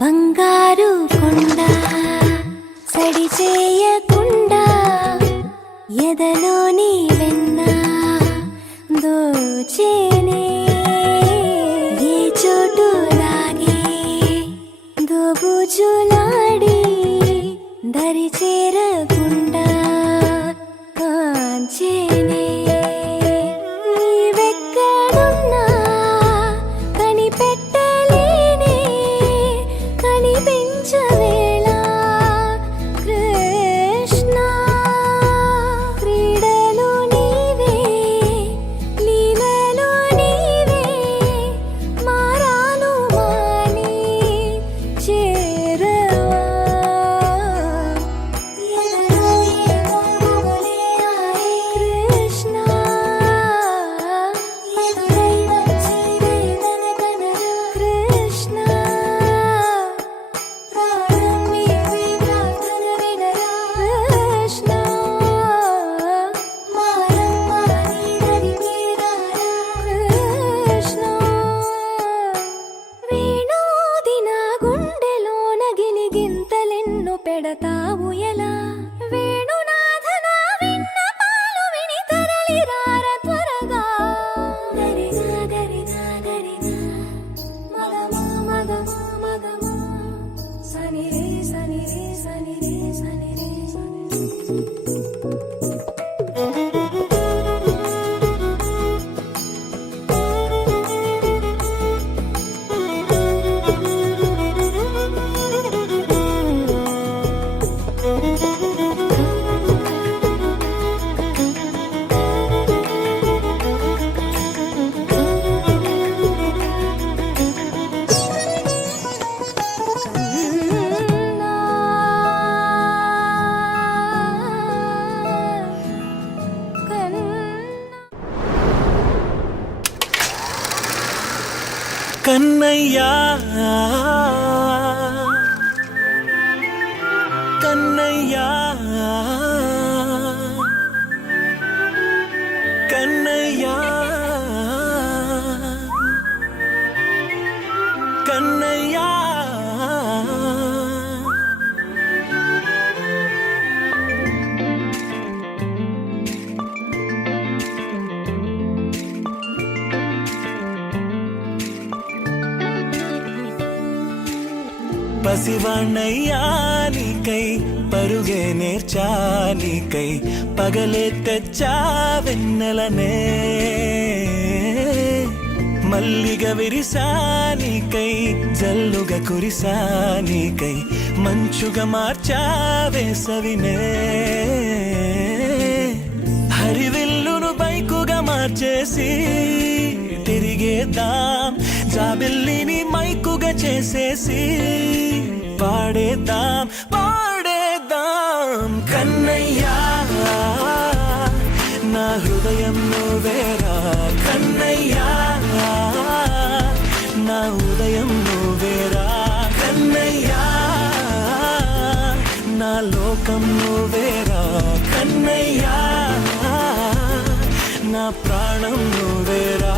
బంగారు కొండ సడి చేయకుండా ఎదలోని వెన్న దోచేనే ఏ చోటు లాగే దోబుజులాడి దరి చేరకుండా కాంచేనే పెడతావు ఎలా వేణునాథన విన్నపాలు విని తరలిరార త్వరగా గరినా గరినా గరినా మగమా మగమా మగమా సని రే సని రే సని రే సని రే కన్నయ్యా కన్నయ్యా కన్నయ్యా కన్నయ్యా పసివాణ్ణయ్యా నీకై పరుగే నేర్చా నీకై పగలే తెచ్చా వెన్నెలనే మల్లిగ విరిసా నీకై జల్లుగా కురిసా నీకై మంచుగా మార్చా వేసవినే హరివిల్లును బైకుగా మార్చేసి తిరిగేద్దాం జాబిల్లిని మైకుగా చేసేసి పాడేద్దాం పాడేద్దాం కన్నయ్యా నా హృదయం నువ్వేరా కన్నయ్యా నా ఉదయం నువ్వేరా కన్నయ్యా నా లోకం నువ్వేరా కన్నయ్యా నా ప్రాణం నువ్వేరా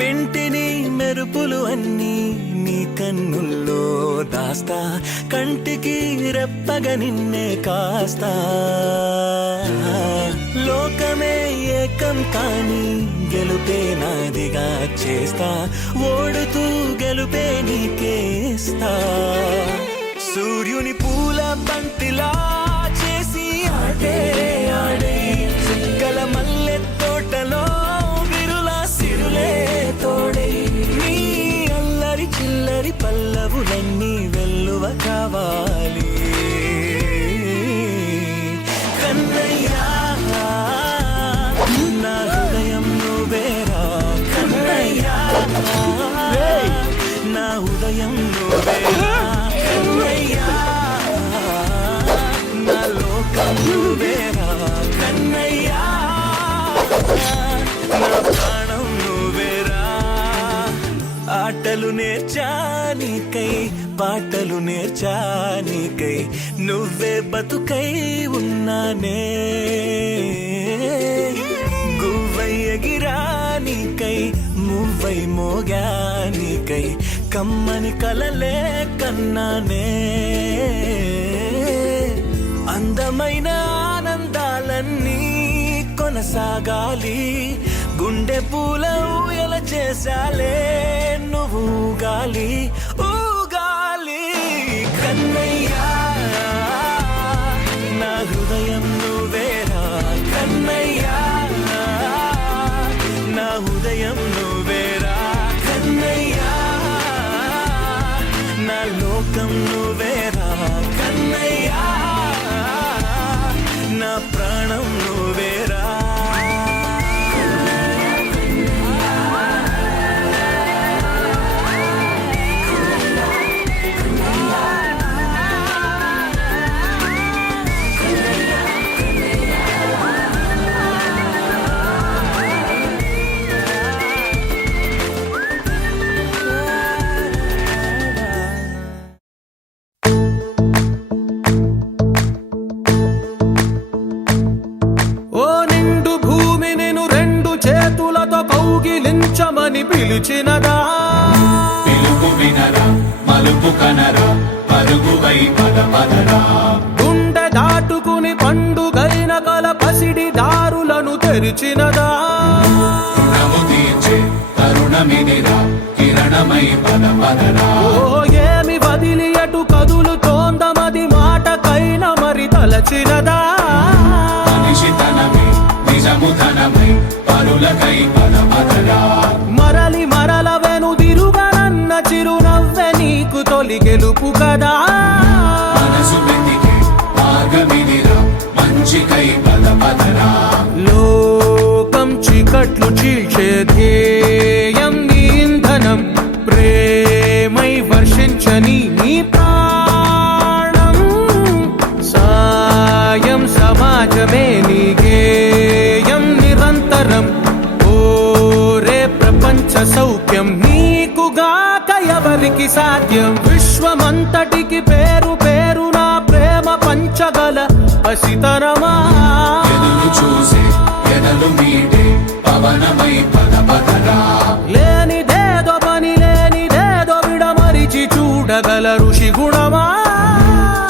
మెంటిని మెరుపులు అన్నీ నీ కన్నుల్లో దాస్తా కంటికి రెప్పగా నిన్నే కాస్తా లోకమే ఏకం కాని గెలుపే నాదిగా చేస్తా ఓడుతూ గెలుపే నీకేస్తా సూర్యుని పూల బంతిలా చేసి ఆడే ఆడే చుక్కల మల్లె తోటలో తోడై నీ అల్లరి చిల్లరి పల్లవులన్నీ వెల్లువ కావాలి కన్నయ్యా నా హృదయం నువ్వేరా కన్నయ్యా నా ఉదయం నువ్వేరా కన్నయ్యా నా లోకం నువ్వేరా కన్నయ్యా నా ప్రాణం ఆటలు నేర్చానికై పాటలు నేర్చానికై నువ్వే బతుకై ఉన్నానే గువ్వై ఎగిరానికై మువ్వై మోగానికై కమ్మని కలలే కన్నానే అందమైన ఆనందాలన్నీ కొనసాగాలి గుండె పూల ఊయల చేసాలే నువ్వు ఊగాలి ఊగాలి కన్నయ్యా నా హృదయం నువ్వేరా కన్నయ్యా నా ఉదయం నువ్వేరా కన్నయ్యా నా లోకం నువ్వేరా కన్నయ్యా నా ప్రాణం నువ్వేరా కౌగిలించమని పిలిచినదా పిలుపు వినరా మలుపు కనరా పరుగువై పద పదరా గుండె దాటుకుని పండుగైన కల పసిడి దారులను తెరిచినదా రుణము తీర్చే తరుణమిదిరా కిరణమై పద పదరా ఓ ఏమి వదిలి అటు కదులుతోందమది మాటకైన మరి తలచినదా మనిషితనమే నిజముధనమై పరుల పలుకులకై పద పదరా మరలి మరల వెనుదిరుగనన్న చిరునవ్వె నీకు తొలి గెలుపు కదా మనసు వెతికే మార్గమిదిరా మంచికై పద పదరా లోకం చీకట్లు చీల్చే ధ్యేయం నీ ఇంధనం ప్రేమై వర్షించని నీ ప్రాణం సాయం సమాజమే నీ గేయం నిరంతరం ఓరే ప్రపంచ సౌఖ్యం నీకుగాక ఎవరికి సాధ్యం విశ్వమంతటికి పేరు పేరు నా ప్రేమ పంచగల పసితరమా ఎదురు చూసే ఎదలు మీటే పవనమై పద పదరా లేనిదేదో పని లేనిదేదో విడమరిచి చూడగల ఋషి గుణమా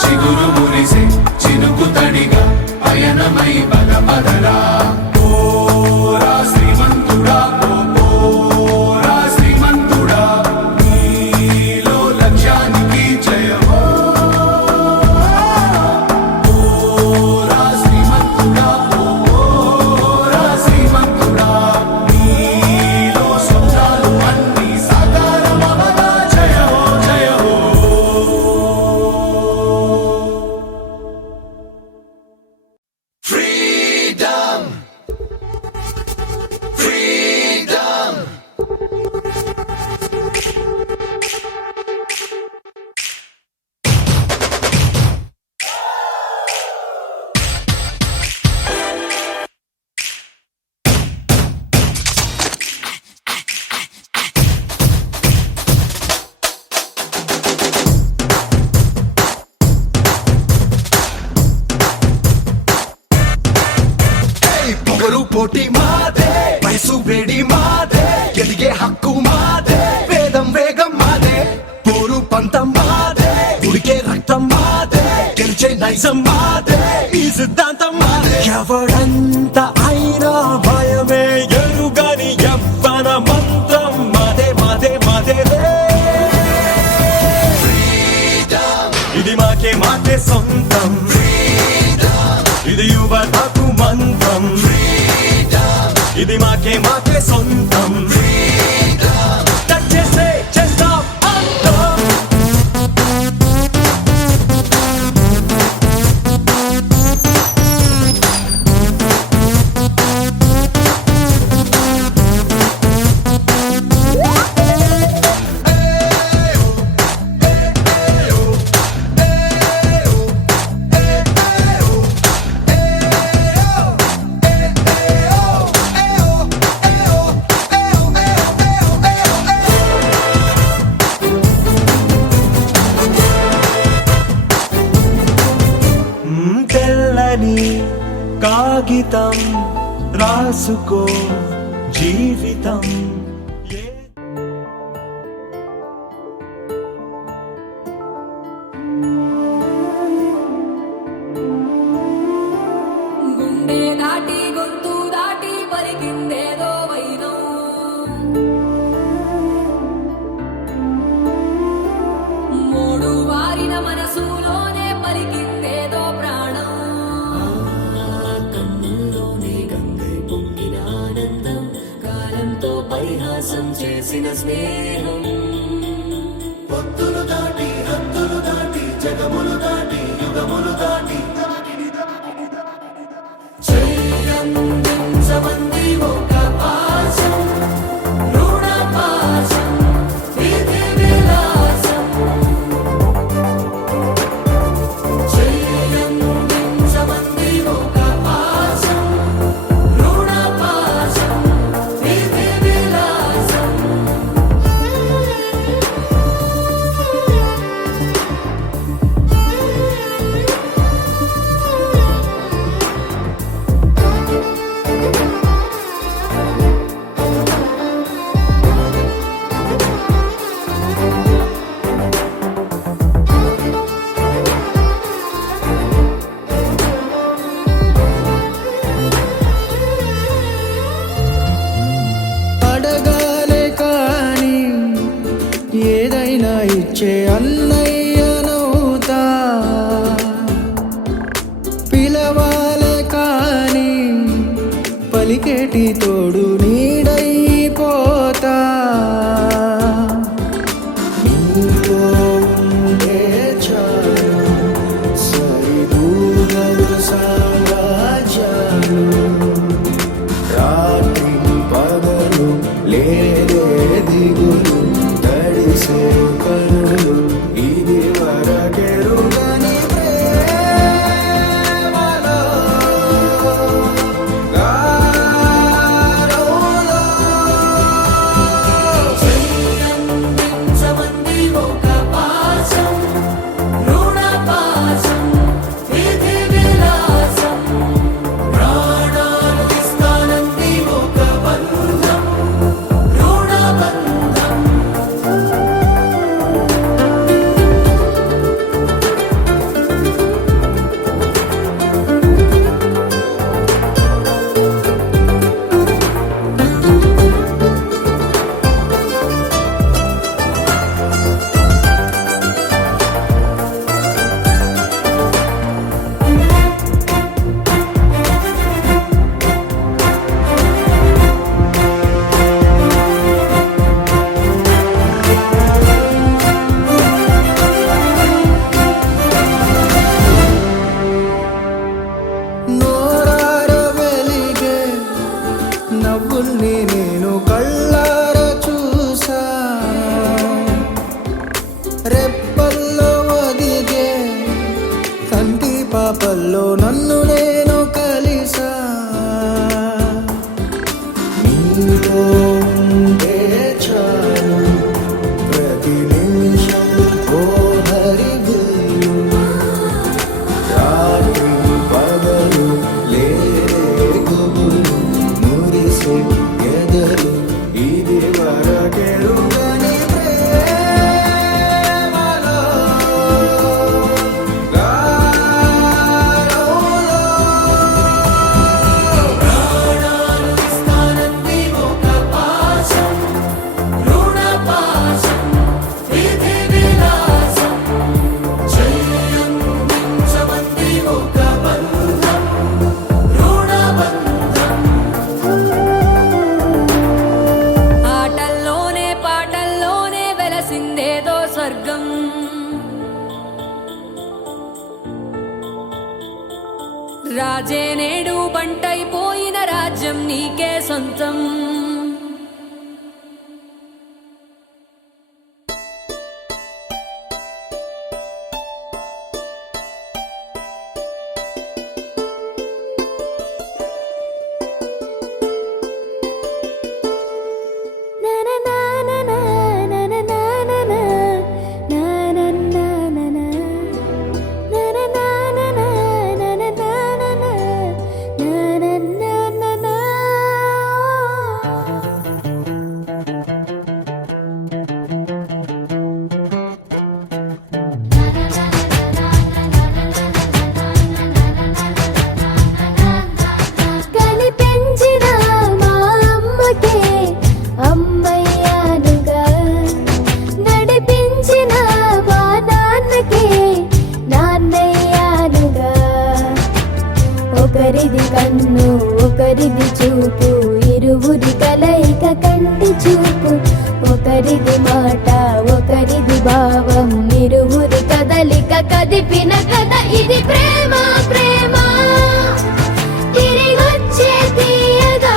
చిగురు మురిసే చినుకు తడిగా పయనమై పద పదరా ఓరా శ్రీమంతుడా ఓరా శ్రీమంతుడా నీలో లక్ష్యానికి జయమో ఓరా శ్రీమంతుడా ఓరా శ్రీమంతుడా నీలో స్వప్నాలు అన్నీ సాకారమవగా జయమో జయమో Freedom! Freedom! పొగరు పోటీ మాదే వయసు వేడి మాదే ఎదిగే హక్కు మాదే వేదం వేగం మాదే పోరు పంతం మాదే ఉడికే రక్తం మాదే గెలిచే నైజం మాదే ఈ సిద్ధాంతం మాదే ఎవడంత అయినా భయమే ఎరుగని యవ్వన మంత్రం మాదే మాదే మాదే ఇది మాకే మాకే సొంతం ఇది యువతకు మంత్రం ఇది మాకే మాకే సొంతం టచ్ చేసే చేస్తాం అంతం తెల్లని కాగితం రాసుకో జీవితం గుండె దాటి గొంతు దాటి పలికిందేదో వైనం మూడు వారిన మనసులోనే పలికిందేదో ప్రాణం కన్నుల్లోనే గంగై పొంగిన ఆనందం కాలంతో పరిహాసం చేసిన స్నేహం పొత్తులు దాటి హద్దులు దాటి జగములు దాటి యుగములు దాటి చెయ్యందించమంది ఒక పాశం రుణ పాశం విధి విలాసం చెయ్యందించమంది ఒక పాశం రుణ పాశం విధి విలాసం అడగాలే కాని ఏదైనా ఇచ్చే అన్నయ్యనవుతా పిలవాలే కాని పలికేటి తోడు పాపల్లో నన్ను నేను కలిసా నీతో ఉంటే చాలు ప్రతి నిమిషం ఓ హరివిల్లు రాత్రి పగలు లేరే గుబులు మురిసే ఎదలు ఇది వరకెరుగని ప్రేమలో ప్రాణాలు ఇస్తానంది ఒక పాశం రుణ పాశం విధి విలాసం చెయ్యందించమంది ఒక బంధం రుణ బంధం ఆటల్లోనే పాటల్లోనే వెలసిందేదో స్వర్గం రాజే నేడు బంటైపోయిన రాజ్యం నీకే సొంతం కనిపించిన మా అమ్మకే అమ్మయ్యానుగా నడిపించిన మా నాన్నకే నాన్నయ్యానుగా ఒకరిది కన్ను ఒకరిది చూపు ఇరువురి కలయిక కంటి చూపు ఒకరిది మాట ఒకరిది భావం ఇరువురి కదలిక కదిపిన కథ ఇది ప్రేమ ప్రేమ తిరిగొచ్చే తీయగా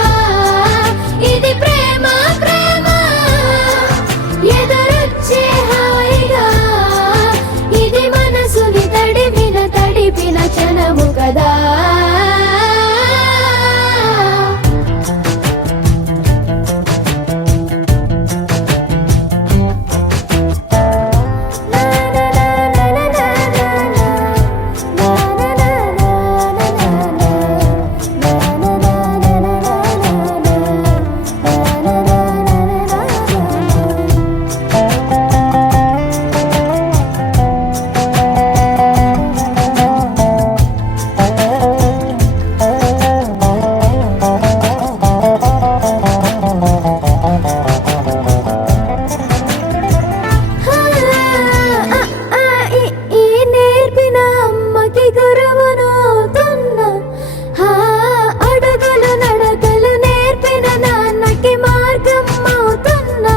ఇది ప్రేమ ప్రేమ ఎదురొచ్చే హాయిగా ఇది మనసుని తడిపిన క్షణము కదా ఈ నేర్పిన అమ్మకి గురువునవుతున్నా అడుగులు నడకలు నేర్పిన నాన్నకి మార్గం అవుతున్నా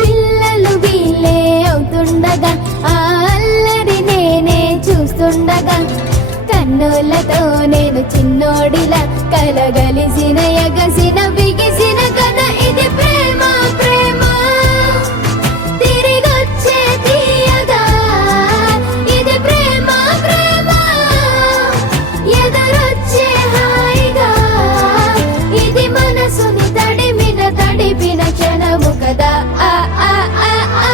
పిల్లలు వీళ్ళే అవుతుండగా ఆ అల్లరి నేనే చూస్తుండగా కన్నులతో నేను చిన్నోడిలా కలగలిసిన ఎగసిన బిగిసిన కథ ఇది ప్రేమ ప్రేమ తిరిగొచ్చే తీయగా ఇది ప్రేమ ప్రేమ ఎదురొచ్చే హాయిగా ఇది మనసుని తడిపిన క్షణము కదా ఆ ఆ ఆ ఆ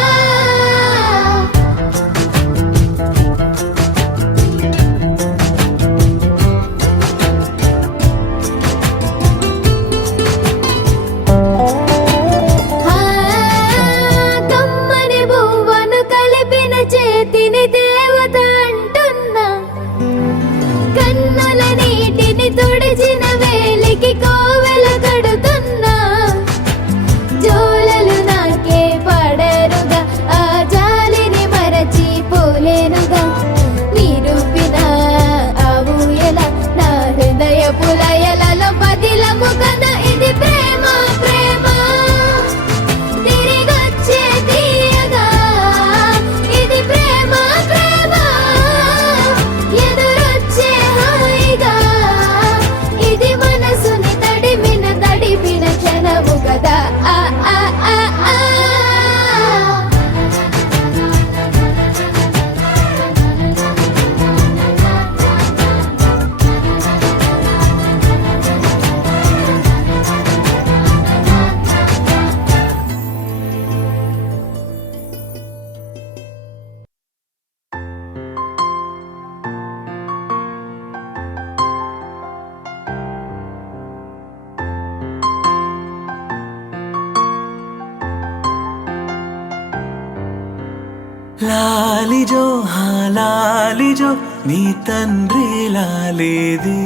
లాలిజో లాలిజో నీ తండ్రి లాలేది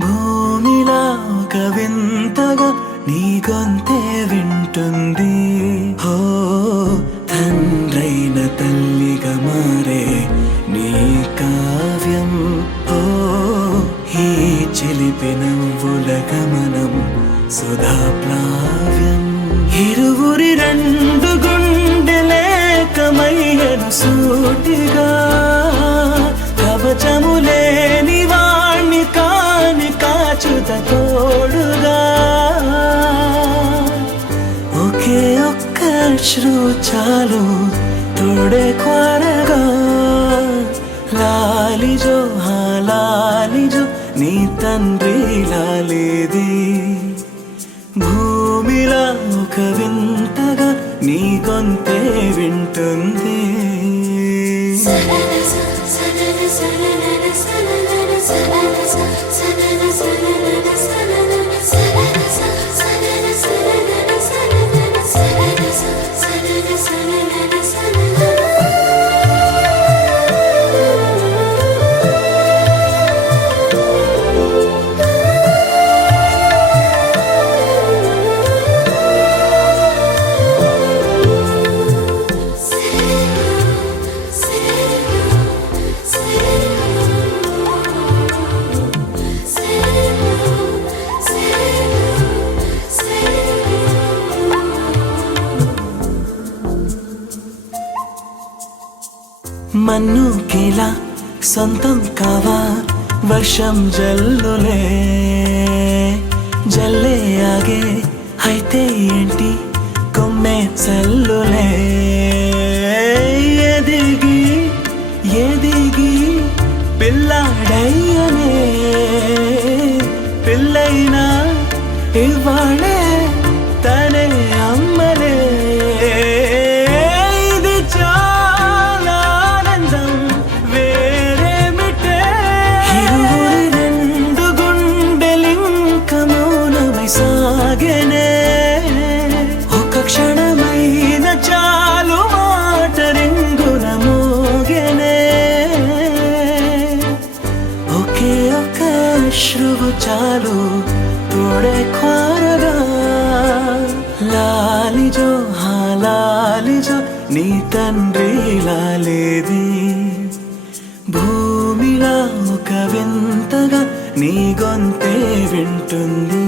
భూమిలా ఒక వింతగా నీ గొంతే వింటుంది హో తండ్రైన తల్లిగా మారే నీ కావ్యం ఓ ఈ చిలిపి నవ్వుల గమనం సుధా ప్లావ్యం ఇరువురి రెండు గుండెలేకమయ్యను సూటిగా కవచములేని వాణ్ణి కాని కాచుత తోడుగా ఒకే ఒక్క అశ్రు చాలు తోడే క్వారగా లాలిజో లాలిజో నీ తండ్రి లాలేది భూమిలా ఒక వింతగా నీ గొంతే వింటుంది మన్నుకిలా సొంతం కావా వర్షం జల్లులే జల్లే ఆగే అయితే ఏంటి కొమ్మే చల్లులే ఎదిగి ఎదిగి పిల్లాడయ్యనే పిల్లైనా ఇవాళే తనే అమ్మలే ఇది చాలా ఆనందం వేరేమిటే ఇరువురి రెండు గుండెలింక మౌనమై సాగెనే ఒక క్షణమైన చాలు మాట రింగున మోగెనే ఒకే ఒక అశ్రువు చాలు తోడే క్వారగా లాలిజో లాలిజో నీ తండ్రి లాలేది భూమిలా ఒక వింతగా నీ గొంతే వింటుంది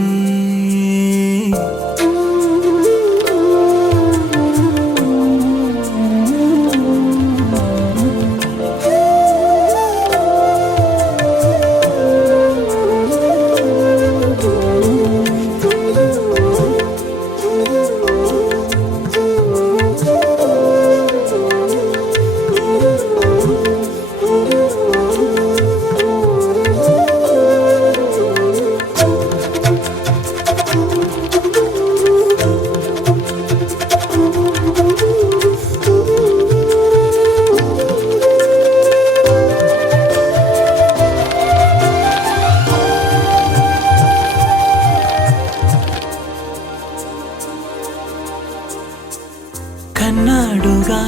కన్నాడుగా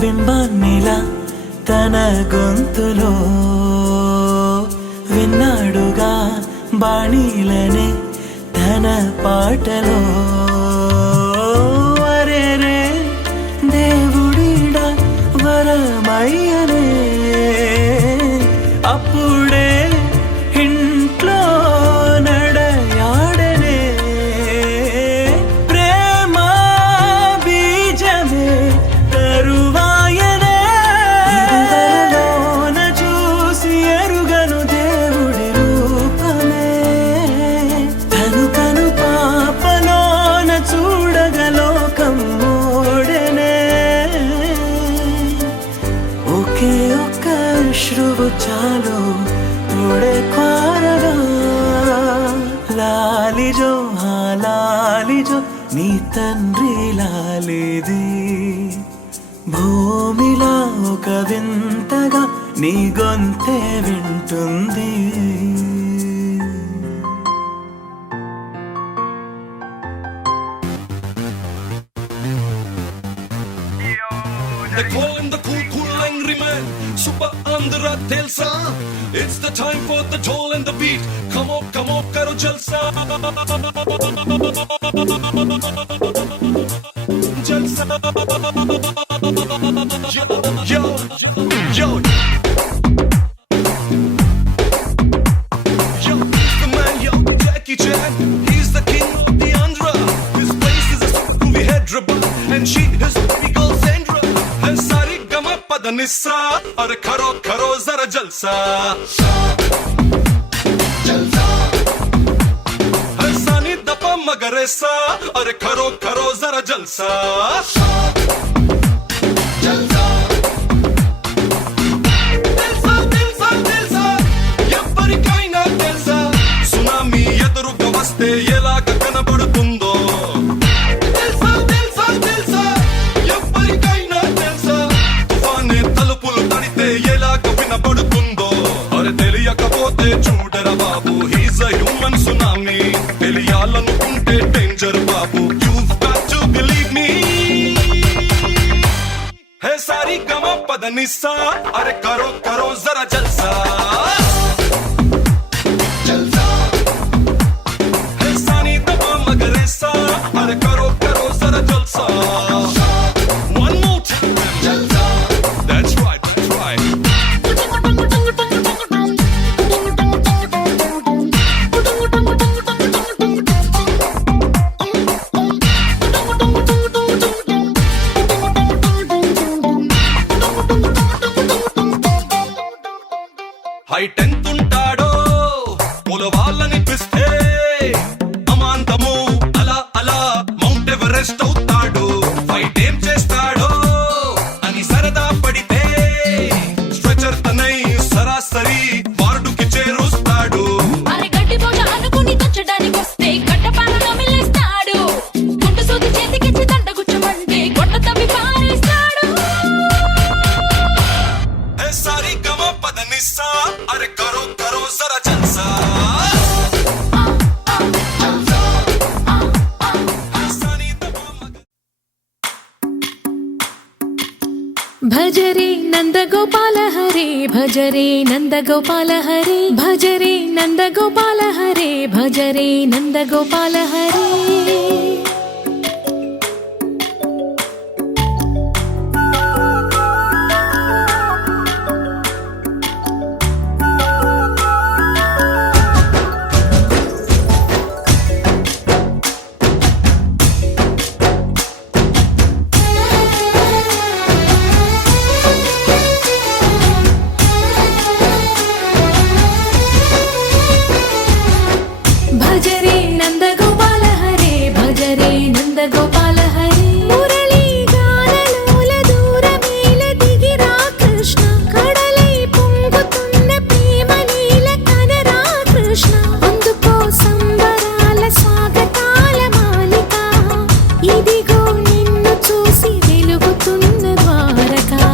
బింబాన్నిలా తన గొంతులో విన్నాడుగా బాణీలనే తన పాటలో వరేరే దేవుడిడా వరమయ్యనే అప్పుడే ఇంట్లో నడయాడనే ప్రేమ బీజమే తరువాయనే ఇదివరలోన చూసి ఎరుగను దేవుడి రూపమే తను కను పాపలోన చూడగలోకం మోడెనే ఒకే ఒక్క అశ్రువు చాలు తోడే క్వారగా లాలిజో లాలిజో నీ తండ్రి లాలేది భూమిలా ఒక వింతగా నీ గొంతే వింటుంది The call and the cool Super Andhra Telsa. It's the time for the toll and the beat. Come on, karo jalsa. Jalsa. Yo, yo, yo. Yo, he's the man, yo, Jackie Chan. He's the king of the Andhra. His place is a movie Hyderabad, and she is the girl Sandra. And Sari Gama Padanissa, or karo zara jalsa. And Sani Dapa Magaresa, or karo zara jalsa. ఎవరికైనా తెలుసా tsunami ఎదురుగా వస్తే ఎలాగ కనబడుతుందో తెలుసా తెలుసా తెలుసా ఎవరికైనా తెలుసా తుఫానే తలుపులు తడితే ఎలాగ వినబడుతుందో అరే తెలియకపోతే చూడరా బాబు హీస్ అ హ్యూమన్ సునామీ తెలియాలనుకుంటే డేంజర్ బాబు you've got to believe me hey sorry గమ పదనిసా అరే కరో జరా జల్సా హే సానీ దబా మగరేసా అరే కరో జరా జల్సా one more time that's right height ఎంతుంటాడో పొలవాళ్ళనిపిస్తే అమాంతము అలా మౌంట్ ఎవరెస్ట్ అవుతాడు ఫైట్ ఏం చేస్తాడో అని సరదా పడితే స్ట్రెచర్ తనై సరాసరి వార్డుకి చేరుస్తాడు అరే గడ్డి పోట అనుకుని తుంచడానికి వస్తే కట్టపారలో మిల్లేస్తాడు గుండు సూది చేతికిచ్చి దండ గుచ్చమంటే గొడ్డ తవ్వి పారేస్తాడు హే సారీ గమ పదనిసా అరే కరో జరా జల్సా భజరే నందగోపాల హరే భజరే నందగోపాల హరే భజరే నందగోపాల హరే భజరే నందగోపాల హరే భజరే నందగోపాల హరే భజరే నందగోపాల హరే మురళీ గానలోల దూరమేల దిగిరా కృష్ణ కడలై పొంగుతున్న ప్రేమ నీల కనరా కృష్ణ అందుకో సంబరాల స్వాగతాల మాలిక ఇదిగో నిన్ను చూసి వెలుగుతున్న ద్వారకా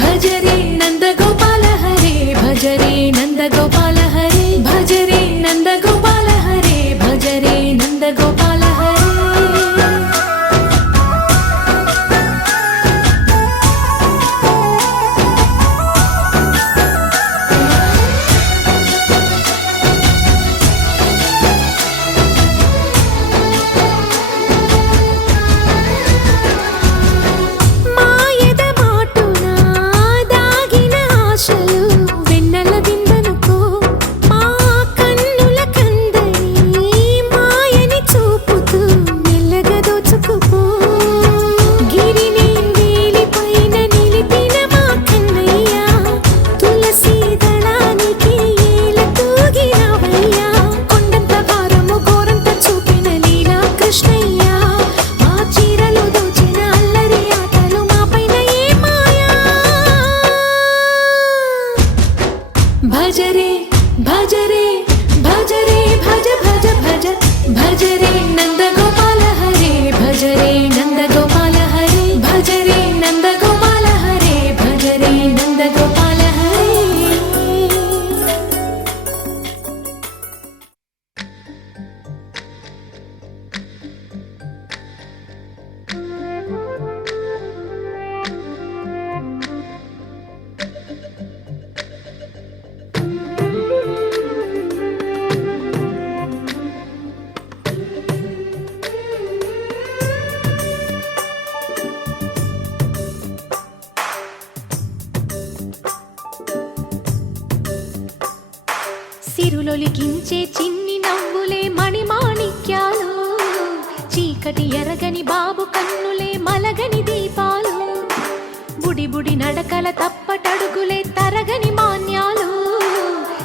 భజరే నందగోపాల హరే భజరే నందగోపాల హరే భజరే నందగోపాల హరే భజరే నందగోపాల హరే మాయద మాటున దాగిన ఆశలు వెన్నెల విందనుకో మా కన్నుల కందని మాయని చూపుతూ మెల్లగా దోచుకుపో గిరిని వేలిపైన నిలిపిన మా కన్నయ్య తులసి దళానికి ఏల తూగినవయ్యా కొండంత భారము గోరంత చూపిన లీలా కృష్ణయ్య మా చీరలు దోచిన అల్లరి ఆటలు మా పైన ఏ మాయా భజరే భజరే భజరే భజ భజ భజ భజరే నందగోపాల హరే భజరే నందగోపాల హరే భజరే నందగోపాల హరే భజరే నందగోపాల హరే సిరులొలికించే చిన్ని నవ్వులే మణిమాణిక్యాలు చీకటి ఎరగని బాబు కన్నులే మలగని దీపాలు బుడి బుడి నడకల తప్పటడుగులే తరగని మాన్యాలు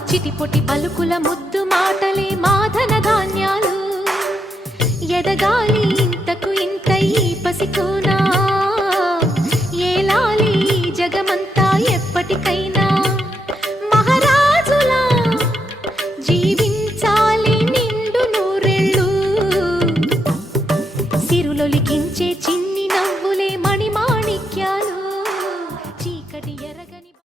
చిటిపొటి పలుకుల ముద్దు మాటలే మాధన ధాన్యాలు ఎదగాలి